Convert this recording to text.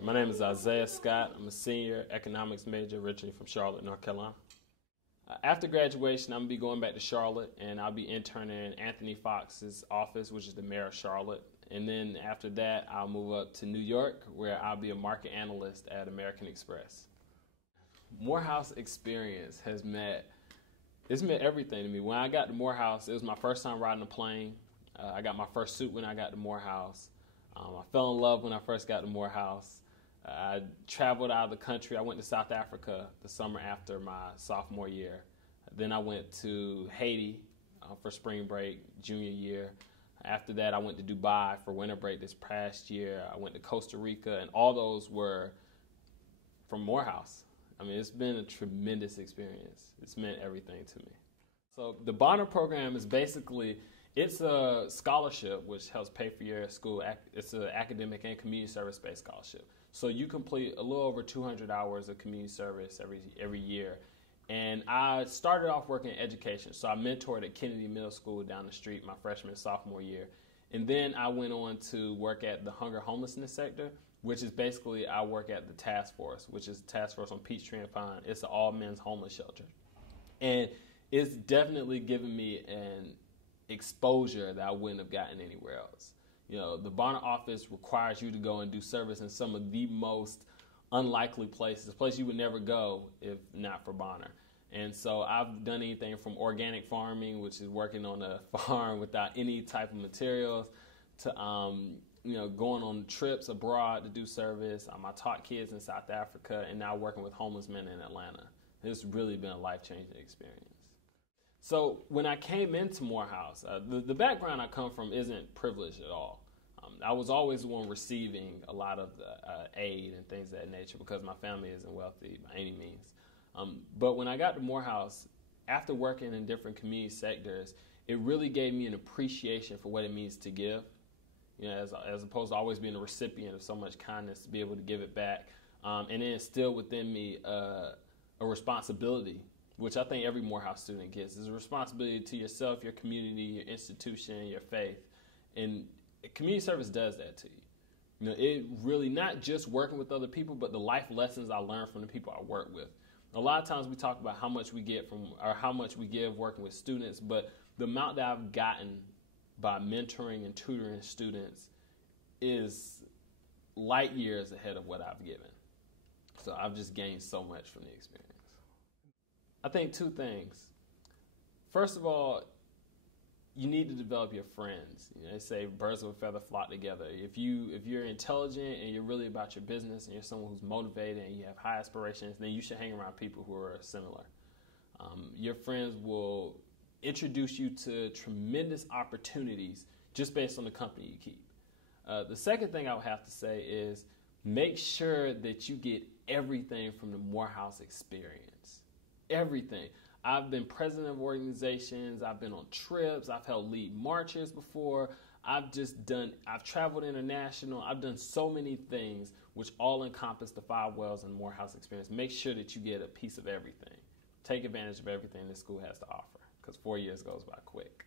My name is Isaiah Scott. I'm a senior economics major originally from Charlotte, North Carolina. After graduation, I'm going to be going back to Charlotte, and I'll be interning in Anthony Fox's office, which is the mayor of Charlotte. And then after that, I'll move up to New York, where I'll be a market analyst at American Express. Morehouse experience has meant everything to me. When I got to Morehouse, it was my first time riding a plane. I got my first suit when I got to Morehouse. I fell in love when I first got to Morehouse. I traveled out of the country. I went to South Africa the summer after my sophomore year. Then I went to Haiti for spring break, junior year. After that, I went to Dubai for winter break this past year. I went to Costa Rica, and all those were from Morehouse. I mean, it's been a tremendous experience. It's meant everything to me. So the Bonner program is basically, it's a scholarship which helps pay for your school. It's an academic and community service-based scholarship. So you complete a little over 200 hours of community service every year. And I started off working in education. So I mentored at Kennedy Middle School down the street my freshman and sophomore year. And then I went on to work at the hunger homelessness sector, which is basically I work at the task force, which is the task force on Peachtree and Vine. It's an all men's homeless shelter. And it's definitely given me an exposure that I wouldn't have gotten anywhere else. You know, the Bonner office requires you to go and do service in some of the most unlikely places you would never go if not for Bonner. And so I've done anything from organic farming, which is working on a farm without any type of materials, to going on trips abroad to do service. I taught kids in South Africa, and now working with homeless men in Atlanta. It's really been a life-changing experience. So when I came into Morehouse, the background I come from isn't privileged at all. I was always the one receiving a lot of the aid and things of that nature because my family isn't wealthy by any means. But when I got to Morehouse, after working in different community sectors, it really gave me an appreciation for what it means to give. You know, as opposed to always being a recipient of so much kindness, to be able to give it back, and then instill within me a responsibility, which I think every Morehouse student gets, is a responsibility to yourself, your community, your institution, your faith. And community service does that to you. You know, it really, not just working with other people, but the life lessons I learned from the people I work with. A lot of times we talk about how much we get from, or how much we give working with students, but the amount that I've gotten by mentoring and tutoring students is light years ahead of what I've given. So I've just gained so much from the experience. I think two things. First of all, you need to develop your friends. You know, they say birds of a feather flock together. If you're intelligent and you're really about your business and you're someone who's motivated and you have high aspirations, then you should hang around people who are similar. Your friends will introduce you to tremendous opportunities just based on the company you keep. The second thing I would have to say is make sure that you get everything from the Morehouse experience. Everything. I've been president of organizations, I've been on trips, I've held lead marches before, I've traveled international, I've done so many things which all encompass the 5 wells and Morehouse experience. Make sure that you get a piece of everything. Take advantage of everything this school has to offer, because 4 years goes by quick.